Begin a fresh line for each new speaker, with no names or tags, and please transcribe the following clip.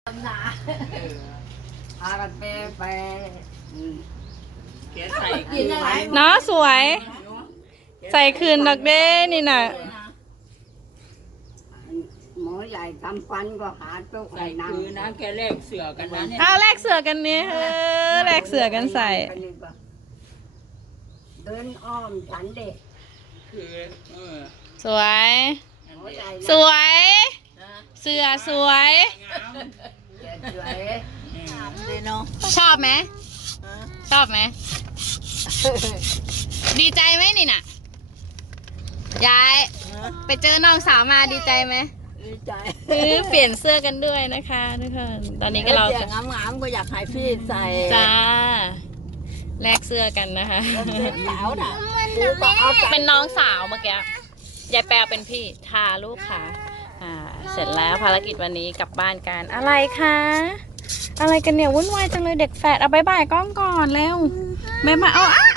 หนาพากันไป
แกใส่
กินอะไร
เนาะสวย ใส่คืนดอกเด้นี่น่ะ
หมอใหญ่ทำฟันก็หาตู้
ใส่คือนะแกแลกเสือกันนะเนี่ย
เอาแลกเสือกันเนี่ยแลกเสือกันใส่
เดินอ้อมฉันเด็ก
คือ
สวย
หมอใหญ่
สวย เสือสวย
สวย
เลยเนาะ
ชอบไหมชอบไหมดีใจไหมนี่น่ะยายไปเจอน้องสาวมาดีใจไหม
ดีใจ
เปลี่ยนเสื้อกันด้วยนะคะทุกคนตอนนี้ก็เรา
เสียงงามๆก็อยากให้พี่ใส่
จ้าแลกเสื้อกันนะคะ
สาวน่ะกูก็เอาไป
เป็นน้องสาวเมื่อกี้ยายแปลเป็นพี่ทาลูกค่ะเสร็จแล้วภารกิจวันนี้กลับบ้านกันอะไรคะอะไรกันเนี่ยวุ่นวายจังเลยเด็กแฝดเอาบายบายกล้องก่อนเร็วบายบายเอา